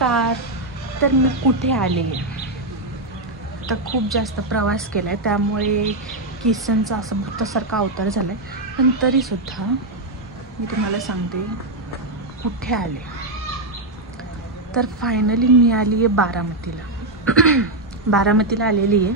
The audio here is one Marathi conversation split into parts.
नमस्कार. तर मी कुठे आले तर खूप जास्त प्रवास केला आहे, त्यामुळे केसांचा असं भूतासारखा अवतार झाला आहे. पण तरीसुद्धा मी तुम्हाला सांगते कुठे आले. तर फायनली मी आली आहे बारामतीला आलेली आहे.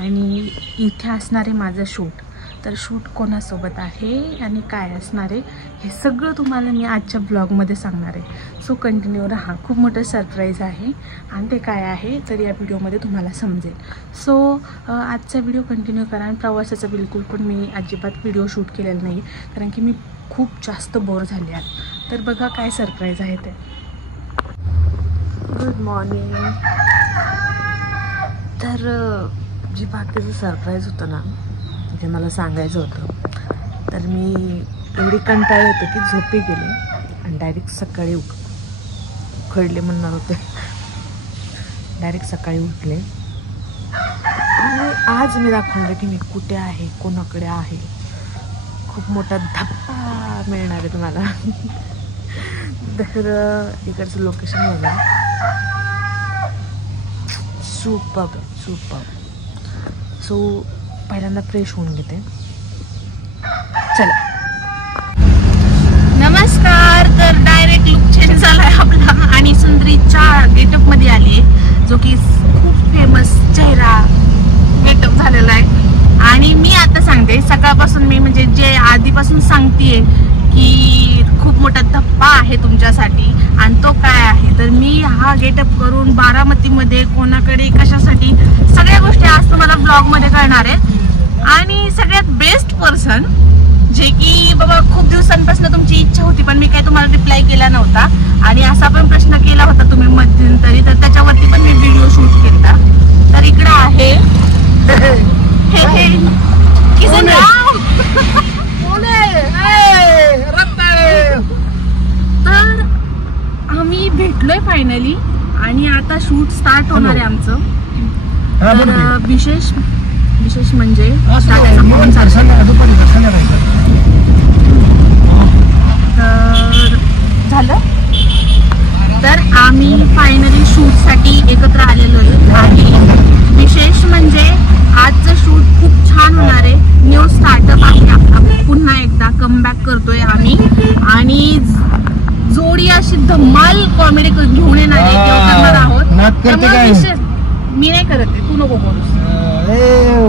आणि इथे असणार आहे माझं शूट. तर शूट कोणासोबत आहे आणि काय असणार आहे हे सगळं तुम्हाला मी आजच्या ब्लॉगमध्ये सांगणार आहे. सो कंटिन्यू राहा. खूप मोठं सरप्राईज आहे आणि ते काय आहे तर या व्हिडिओमध्ये तुम्हाला समजेल. सो आजचा व्हिडिओ कंटिन्यू करा. आणि प्रवासाचा बिलकुल पण मी अजिबात व्हिडिओ शूट केलेला नाही, कारण की मी खूप जास्त बोर झाले आहे. तर बघा काय सरप्राईज आहे ते. Good morning. तर जी बाकीचं सरप्राईज होतं ना जे मला सांगायचं होतं, तर मी एवढी कंटाळले होते की झोपी गेले आणि डायरेक्ट सकाळी उघडले म्हणणार होते. डायरेक्ट सकाळी उठले आणि आज मी दाखवलं की मी कुठे आहे, कोणाकडे आहे. खूप मोठा धप्पा मिळणार आहे तुम्हाला. तर इकडचं लोकेशन बघा. सुपर्ब. सो पहिल्यांदा फ्रेश होऊन घेते. चला. नमस्कार. तर डायरेक्ट लुक चेंज झालाय आपला आणि सुंदरीच्या गेटअप मध्ये आली, जो की खूप फेमस चेहरा गेटअप झालेला आहे. आणि मी आता सांगते सकाळपासून मी म्हणजे जे आधीपासून सांगतेय की खूप मोठा धप्पा आहे तुमच्यासाठी. आणि तो काय आहे तर मी हा गेटअप करून बारामतीमध्ये कोणाकडे कशासाठी सगळ्या गोष्टी आज तुम्हाला ब्लॉग मध्ये कळणार आहेत. आणि सगळ्यात बेस्ट पर्सन जे की बाबा खूप दिवसांपासून तुमची इच्छा होती पण मी काही तुम्हाला रिप्लाय केला नव्हता, आणि असा पण प्रश्न केला होता तुम्ही मध्यंतरी, तर त्याच्यावरती पण मी व्हिडिओ शूट केला. तर इकडे आहे तर आम्ही भेटलोय फायनली आणि आता शूट स्टार्ट होणार आहे आमचं. तर विशेष म्हणजे तर झालं. तर आम्ही फायनली शूटसाठी एकत्र आलेलो आहे. आणि विशेष म्हणजे आजचं शूट खूप छान होणार आहे. न्यू स्टार्टअप आहे. पुन्हा एकदा कमबॅक करतोय आम्ही आणि जोडी अशी धमाल कॉमेडी घेऊन येणार आहे किंवा करणार आहोत. मी नाही करत आहे, तू नको बोलूस.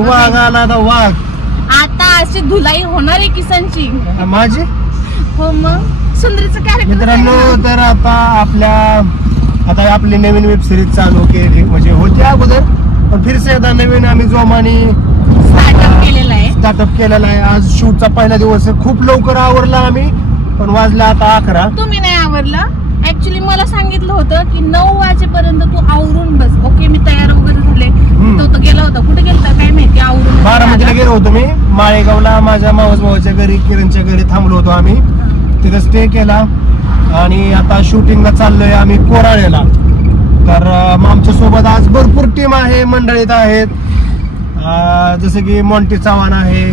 वाघ आला वाघ. आता अशी धुलाई होणार आहे किसांची माझी. हो मग सुंदरीचं कॅरेक्टर. मित्रांनो तर आता आपली नवीन वेब सिरीज चालू केली, म्हणजे होती अगोदर पण फिरसे एकदा नवीन आम्ही जोमाने स्टार्टअप केलेला आहे. आज शूटचा पहिला दिवस आहे. खूप लवकर आवरला आम्ही, पण वाजला आता 11. तुम्ही नाही आवरला. ऍक्च्युली मला सांगितलं होतं की 9 वाजेपर्यंत तू आवरून बस. ओके मी तयार वगैरे झाले. तो गेला होता, कुठे गेला काय माहिती. आवरून बारामतीला गेलो होतो मी. माळेगावला माझ्या मावस भावाच्या घरी, किरणच्या घरी थांबलो होतो आम्ही. तिथे स्टे केला आणि आता शूटिंगला चाललोय आम्ही कोराळेला. तर आमच्या सोबत आज भरपूर टीम आहे, मंडळीत आहेत. जसं की मॉन्टी चव्हाण आहे.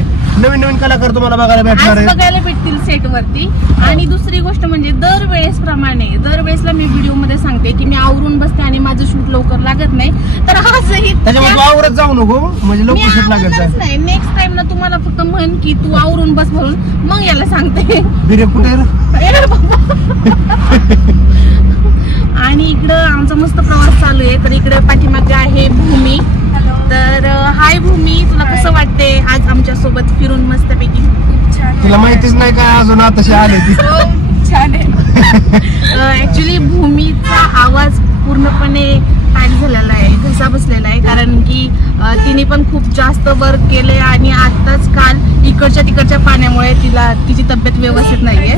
नवीन कलाकार तुम्हाला बघायला भेटतील सेट वरती. आणि दुसरी गोष्ट म्हणजे दरवेळेसला मी व्हिडिओ मध्ये सांगते की मी आवरून बसते आणि माझं शूट लवकर लागत नाही. तर आजही त्याच्यामुळे आवरत जाऊ नको, म्हणजे लवकर शूट लागत नाही. नेक्स्ट टाइम ना तुम्हाला फक्त म्हण की तू आवरून बस म्हणून, मग याला सांगते. बिरे कुठे. आणि इकडं आमचा मस्त प्रवास चालू आहे. तर इकडे पाठीमागे आहे भूमी. तर हाय भूमी, तुला कसं वाटते आज आमच्या सोबत फिरून मस्तपैकी? तुला माहितीच नाही काय अजून आताशी आले ती. छान आहे. ऍक्च्युली भूमीचा आवाज पूर्णपणे पॅक झालेला आहे, घसा बसलेला आहे, कारण की तिने पण खूप जास्त वर्क केले आणि आताच काल इकडच्या पाण्यामुळे तिची तब्येत व्यवस्थित नाहीये.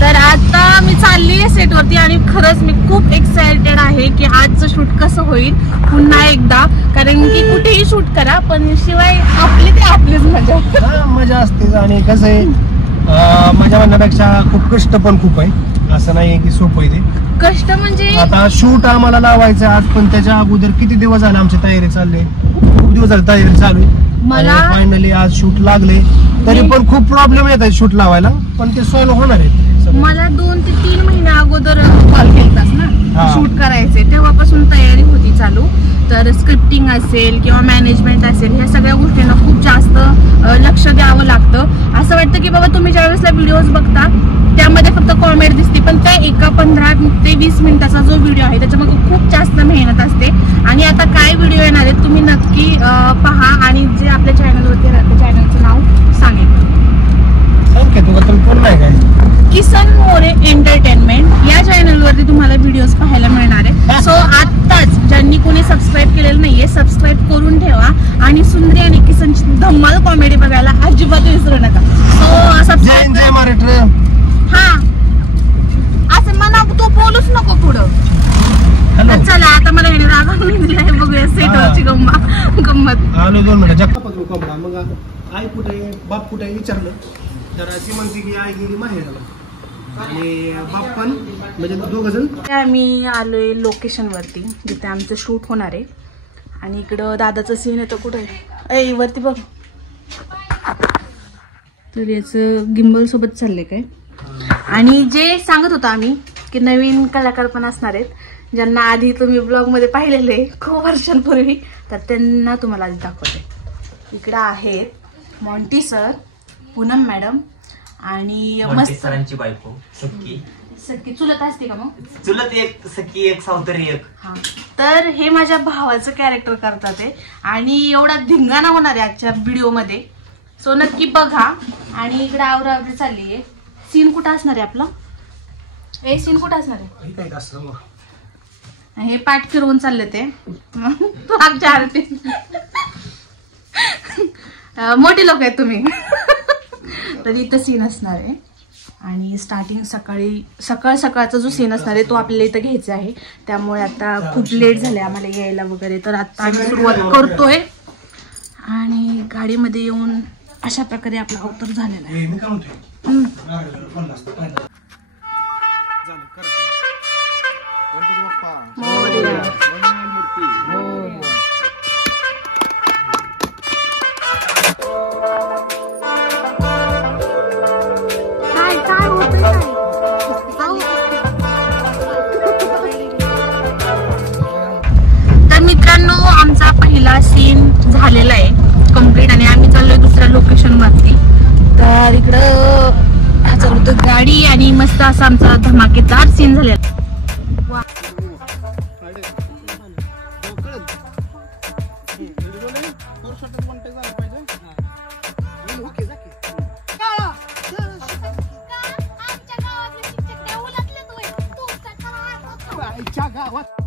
तर आता मी चालली आहे सेटवरती आणि खरंच मी खूप एक्सायटेड आहे की आजचं शूट कसं होईल पुन्हा एकदा. कारण की कुठेही शूट करा पण शिवाय आपलीच मजा असते. आणि कसं आहे मजा म्हणण्यापेक्षा खूप कष्ट पण खूप आहे. असं नाही की सोपं आहे ते. कष्ट म्हणजे आता शूट आम्हाला लावायचं आज, पण त्याच्या अगोदर किती दिवस झाले आमची तयारी चालली. खूप दिवस झाली तयारी चालू आहे. मला फायनली आज शूट लागले. तरी पण खूप प्रॉब्लेम येत आहेत शूट लावायला, पण ते सॉल्व्ह होणार आहेत. मला 2 ते 3 महिन्या अगोदर कॉल केलास ना चालू. तर स्क्रिप्टिंग असेल किंवा मॅनेजमेंट असेल ह्या सगळ्या गोष्टींना खूप जास्त लक्ष द्यावं लागतं. असं वाटतं की बाबा तुम्ही ज्यावेळेसला व्हिडिओज बघता त्यामध्ये फक्त कॉमेडी दिसते, पण त्या एका 15 ते 20 मिनिटाचा जो व्हिडिओ आहे त्याच्यामध्ये खूप जास्त मेहनत असते. आणि आता काय व्हिडिओ येणार आहेत तुम्ही नक्की पहा. आणि जे आपल्या चॅनलवरती राहतं चॅनलचं नाव सांगेल कोण नाही काय किसन मोरे एंटरटेनमेंट या चॅनलवरती तुम्हाला व्हिडिओज पाहायला मिळणार आहे. सो आत्ताच ज्यांनी कोणी सबस्क्राईब केलेलं नाहीये सबस्क्राईब करून ठेवा आणि सुंदरी आणि किसनची धम्माल कॉमेडी बघायला अजिबात विसरू नका. सो सबस्क्राईब हा असं म्हणा तू बोलूच नको पुढं. चला आता मला हे राग बघूया सेटवरची गंमत. आलो 2 मिनिटं जगतापत कोंबडा. मग आई कुठे बाप कुठे विचारलं तर ती म्हणते की आई गेली माहेराला आणि बाप पण म्हणजे 2 जण. आम्ही आलोय लोकेशन वरती जिथे आमचं शूट होणार आहे. आणि इकडं दादाचं सीन येतं कुठे आहे वरती बघ. तर याचं गिम्बल सोबत चाललंय काय. आणि जे सांगत होतो आम्ही की नवीन कलाकार पण असणार आहेत ज्यांना आधी तुम्ही ब्लॉग मध्ये पाहिलेले खूप वर्षांपूर्वी तर त्यांना तुम्हाला आधी दाखवते. इकडं आहेत मॉन्टी सर, पूनम मॅडम आणि मस्त सरांची बायको सख्खी. सख्खी चुलत असते का मग? चुलत एक सख्खी एक सावतरी एक. हा तर हे माझ्या भावाचं कॅरेक्टर करतात ते आणि एवढा धिंगाणा होणार आहे आजच्या व्हिडिओ मध्ये. सो नक्की बघा. आणि इकडे आवरावरी चालली आहे. सीन कुठं असणार आहे आपला? हे सीन कुठं असणार आहे? हे पाठ फिरवून चालले ते आमच्या आरती. मोठे लोक आहेत तुम्ही. तर इथं सीन असणार आहे. आणि स्टार्टिंग सकाळचा जो सीन असणार आहे तो आपल्याला इथं घ्यायचा आहे. त्यामुळे आता खूप लेट झाले आम्हाला यायला वगैरे. तर आता आम्ही सुरुवात करतोय आणि गाडीमध्ये येऊन अशा प्रकारे आपला अवतार झालेला आहे. तर मित्रांनो आमचा पहिला सीन झालेला आहे कम्प्लीट आणि आम्ही चाललोय दुसऱ्या लोकेशन वरती. तर इकडं ह्याच्यावर गाडी आणि मस्त असा आमचा धमाकेदार सीन झालेला. गावात